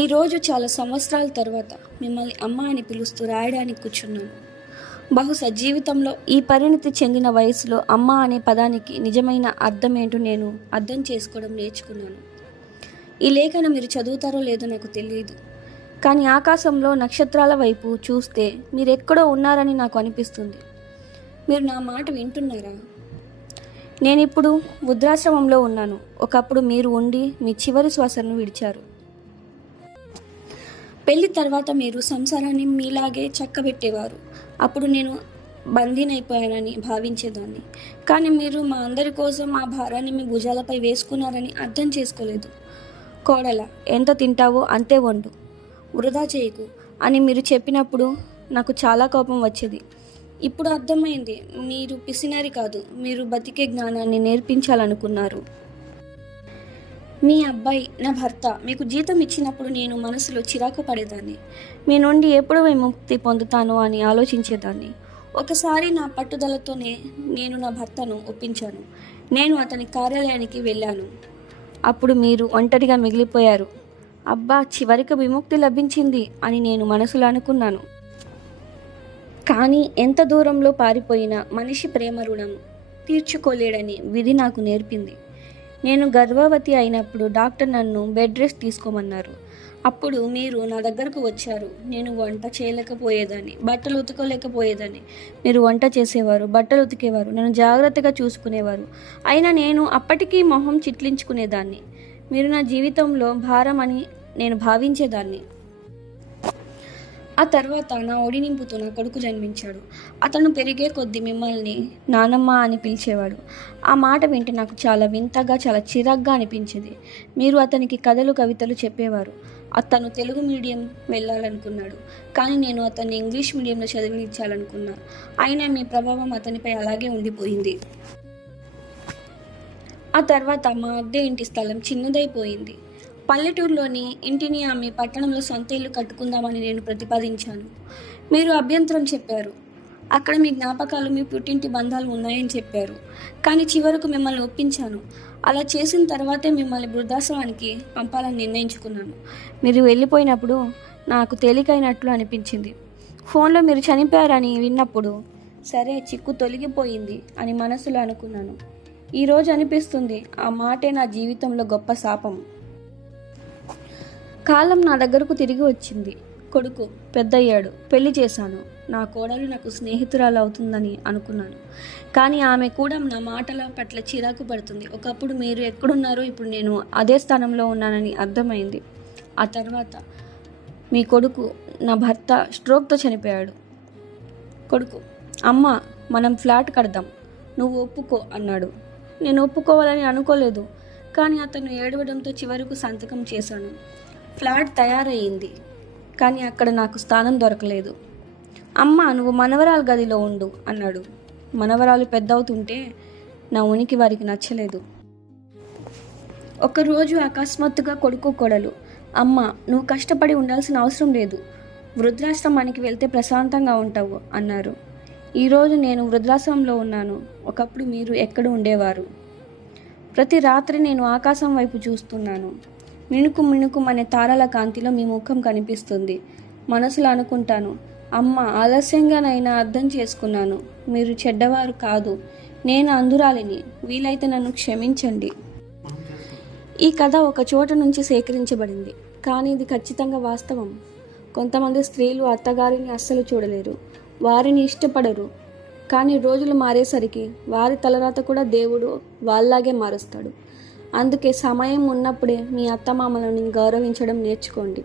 ఈరోజు చాలా సంవత్సరాల తర్వాత మిమ్మల్ని అమ్మ అని పిలుస్తూ రాయడానికి కూర్చున్నాను. బహుశా జీవితంలో ఈ పరిణతి చెందిన వయసులో అమ్మ అనే పదానికి నిజమైన అర్థం ఏంటో నేను అర్థం చేసుకోవడం నేర్చుకున్నాను. ఈ లేఖను మీరు చదువుతారో లేదో నాకు తెలియదు, కానీ ఆకాశంలో నక్షత్రాల వైపు చూస్తే మీరు ఎక్కడో ఉన్నారని నాకు అనిపిస్తుంది. మీరు నా మాట వింటున్నారా? నేనిప్పుడు వృద్ధాశ్రమంలో ఉన్నాను. ఒకప్పుడు మీరు ఉండి మీ చివరి శ్వాసను విడిచారు. పెళ్లి తర్వాత మీరు సంసారాన్ని మీలాగే చక్కబెట్టేవారు. అప్పుడు నేను బందీనైపోయానని భావించేదాన్ని. కానీ మీరు మా అందరి కోసం ఆ భారాన్ని మీ భుజాలపై వేసుకున్నారని అర్థం చేసుకోలేదు. కోడల, ఎంత తింటావో అంతే వండు, వృధా చేయకు అని మీరు చెప్పినప్పుడు నాకు చాలా కోపం వచ్చేది. ఇప్పుడు అర్థమైంది, మీరు పిసినారి కాదు, మీరు బతికే జ్ఞానాన్ని నేర్పించాలనుకున్నారు. మీ అబ్బాయి నా భర్త మీకు జీతం ఇచ్చినప్పుడు నేను మనసులో చిరాకు పడేదాన్ని. మీ నుండి ఎప్పుడు విముక్తి పొందుతాను అని ఆలోచించేదాన్ని. ఒకసారి నా పట్టుదలతోనే నేను నా భర్తను ఒప్పించాను. నేను అతని కార్యాలయానికి వెళ్ళాను. అప్పుడు మీరు ఒంటరిగా మిగిలిపోయారు. అబ్బా, చివరికి విముక్తి లభించింది అని నేను మనసులో అనుకున్నాను. కానీ ఎంత దూరంలో పారిపోయినా మనిషి ప్రేమ రుణం తీర్చుకోలేడని విధి నాకు నేర్పింది. నేను గర్భవతి అయినప్పుడు డాక్టర్ నన్ను బెడ్ రెస్ట్ తీసుకోమన్నారు. అప్పుడు మీరు నా దగ్గరకు వచ్చారు. నేను వంట చేయలేకపోయేదాన్ని, బట్టలు ఉతకలేకపోయేదాన్ని. మీరు వంట చేసేవారు, బట్టలు ఉతికేవారు, నన్ను జాగ్రత్తగా చూసుకునేవారు. అయినా నేను అప్పటికీ మొహం చిట్లించుకునేదాన్ని. మీరు నా జీవితంలో భారం అని నేను భావించేదాన్ని. ఆ తర్వాత నా ఒడి నింపుతూ నా కొడుకు జన్మించాడు. అతను పెరిగే కొద్దీ మిమ్మల్ని నానమ్మ అని పిలిచేవాడు. ఆ మాట వింటే నాకు చాలా వింతగా, చాలా చిరాగ్గా అనిపించేది. మీరు అతనికి కథలు, కవితలు చెప్పేవారు. అతను తెలుగు మీడియం వెళ్ళాలనుకున్నాడు, కానీ నేను అతన్ని ఇంగ్లీష్ మీడియంలో చదివించాలనుకున్నా. అయినా మీ ప్రభావం అతనిపై అలాగే ఉండిపోయింది. ఆ తర్వాత మా అద్దె ఇంటి స్థలం చిన్నదైపోయింది. పల్లెటూరులోని ఇంటిని ఆమె పట్టణంలో సొంత ఇల్లు కట్టుకుందామని నేను ప్రతిపాదించాను. మీరు అభ్యంతరం చెప్పారు. అక్కడ మీ జ్ఞాపకాలు, మీ పుట్టింటి బంధాలు ఉన్నాయని చెప్పారు. కానీ చివరకు మిమ్మల్ని ఒప్పించాను. అలా చేసిన తర్వాతే మిమ్మల్ని వృద్ధాశ్రమానికి పంపాలని నిర్ణయించుకున్నాను. మీరు వెళ్ళిపోయినప్పుడు నాకు తేలికైనట్లు అనిపించింది. ఫోన్లో మీరు చనిపోయారని విన్నప్పుడు సరే, చిక్కు తొలగిపోయింది అని మనసులో అనుకున్నాను. ఈరోజు అనిపిస్తుంది, ఆ మాటే నా జీవితంలో గొప్ప శాపం. కాలం నా దగ్గరకు తిరిగి వచ్చింది. కొడుకు పెద్దయ్యాడు, పెళ్లి చేశాను. నా కోడలు నాకు స్నేహితురాలు అవుతుందని అనుకున్నాను. కానీ ఆమె కూడా నా మాటల పట్ల చిరాకు పడుతుంది. ఒకప్పుడు మీరు ఎక్కడున్నారో ఇప్పుడు నేను అదే స్థానంలో ఉన్నానని అర్థమైంది. ఆ తర్వాత మీ కొడుకు, నా భర్త స్ట్రోక్తో చనిపోయాడు. కొడుకు, అమ్మ మనం ఫ్లాట్ కడదాం, నువ్వు ఒప్పుకో అన్నాడు. నేను ఒప్పుకోవాలని అనుకోలేదు, కానీ అతను ఏడవడంతో చివరకు సంతకం చేశాను. ఫ్లాట్ తయారయ్యింది, కానీ అక్కడ నాకు స్థానం దొరకలేదు. అమ్మ, నువ్వు మనవరాలు గదిలో ఉండు అన్నాడు. మనవరాలు పెద్దవుతుంటే నా ఉనికి వారికి నచ్చలేదు. ఒకరోజు అకస్మాత్తుగా కొడుకు, కోడలు, అమ్మ నువ్వు కష్టపడి ఉండాల్సిన అవసరం లేదు, వృద్ధాశ్రమానికి వెళ్తే ప్రశాంతంగా ఉంటావు అన్నారు. ఈరోజు నేను వృద్ధాశ్రమంలో ఉన్నాను. ఒకప్పుడు మీరు ఎక్కడ ఉండేవారు? ప్రతి రాత్రి నేను ఆకాశం వైపు చూస్తున్నాను. మిణుకు మిణుకుమనే తారల కాంతిలో మీ ముఖం కనిపిస్తుంది. మనసులో అనుకుంటాను, అమ్మ ఆలస్యంగానైనా అర్థం చేసుకున్నాను. మీరు చెడ్డవారు కాదు, నేను అందురాలిని. వీలైతే నన్ను క్షమించండి. ఈ కథ ఒక చోట నుంచి సేకరించబడింది, కానీ ఇది ఖచ్చితంగా వాస్తవం. కొంతమంది స్త్రీలు అత్తగారిని అస్సలు చూడలేరు, వారిని ఇష్టపడరు. కానీ రోజులు మారేసరికి వారి తలరాత కూడా దేవుడు వాళ్ళలాగే మారుస్తాడు. అందుకే సమయం ఉన్నప్పుడే మీ అత్తమామలను గౌరవించడం నేర్చుకోండి.